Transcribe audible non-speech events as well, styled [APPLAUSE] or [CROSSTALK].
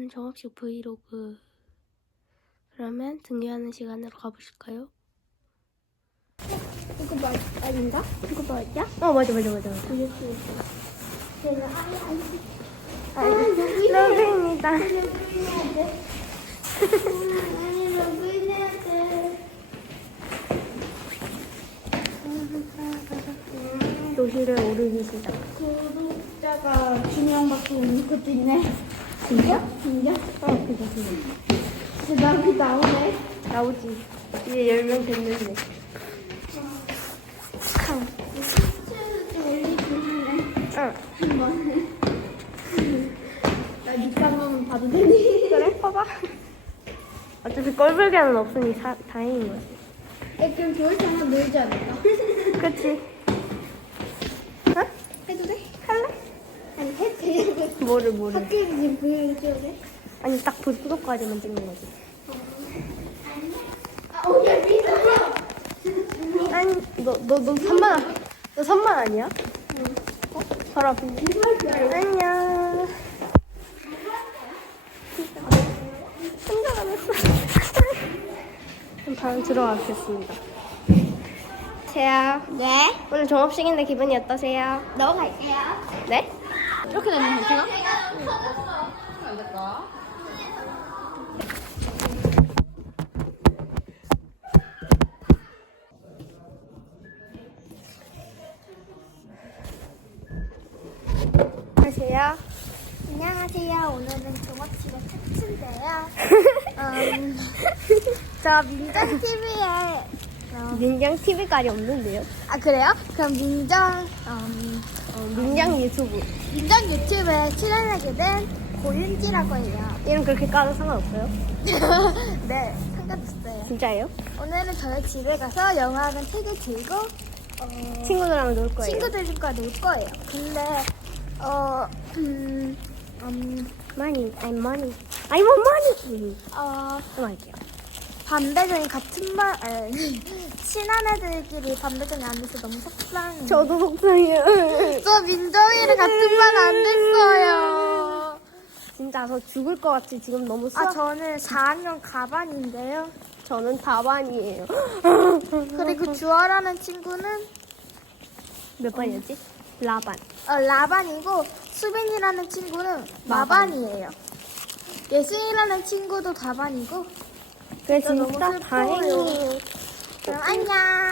하는 정합식 브이로그. 그러면 등교하는 시간으로 가보실까요? 이거 맞, 아닌가? 이거 맞아? 어, 맞아, 맞아, 맞아. 맞아. 제가. 아, 러브입니다. 로그인해야 돼. 아니, 로그인 해야 돼. 도시를 오르기 시작. 구독자가 두 명 밖에 없는 것도 있네. 진짜? 진짜? 어, 그거, 그거. 대답이 나오네. 나오지. 이제 10명 됐는데. 좀 올리고 싶네. 응. 한번. 나 밑장만 봐도 되니? 그래, 봐봐. 어차피 꼴불견은 없으니 사, 다행인 거야. 야, 그럼 조회수 하나 늘지 않을까? 그치? 어? 해도 돼? 뭐를, 뭐를. 학교에 지금 찍어도 돼? 아니, 딱 구독까지만 찍는 거지. 아, 오, 야, 믿어! 아니, 너, 너, 너 3만 원. 너 3만 아니야? 어? 바로 앞인데. 안녕. 생각 안 했어. 그럼 바로 들어가겠습니다. 채야, 네? 오늘 종업식인데 기분이 어떠세요? 넣어갈게요. 네? 이렇게 되는 상태가? 안녕하세요. 안녕하세요. 오늘은 종업식의 특집인데요. [LAUGHS] 음, [LAUGHS] 저 민정TV에 민정 TV까지 없는데요. 아 그래요? 그럼 민정 음, 어, 민정 유튜브. 민정 유튜브에 출연하게 된 고윤지라고 해요. 이름 그렇게 까도 상관없어요? [LAUGHS] 네, 상관없어요. 진짜예요? 오늘은 저희 집에 가서 영화관 책을 들고 어, 친구들이랑 놀 거예요. 친구들과 놀 거예요. 근데 어, 음, 음, Money, I'm money. I want money. 어, 또 할게요. 반대전이 같은 반, 아니, [LAUGHS] 친한 애들끼리 반대전이 안 돼서 너무 속상해. 저도 속상해요. 저 민정이랑 같은 반 안 됐어요. 진짜 저 죽을 것 같이 지금 너무 수학. 아, 저는 4학년 가반인데요. 저는 다반이에요. 그리고 주어라는 친구는 몇 반이었지? 라반. 어, 라반이고 수빈이라는 친구는 마반. 마반이에요. 예승이라는 친구도 다반이고 그래 진짜. 다행이에요. 그럼 안녕.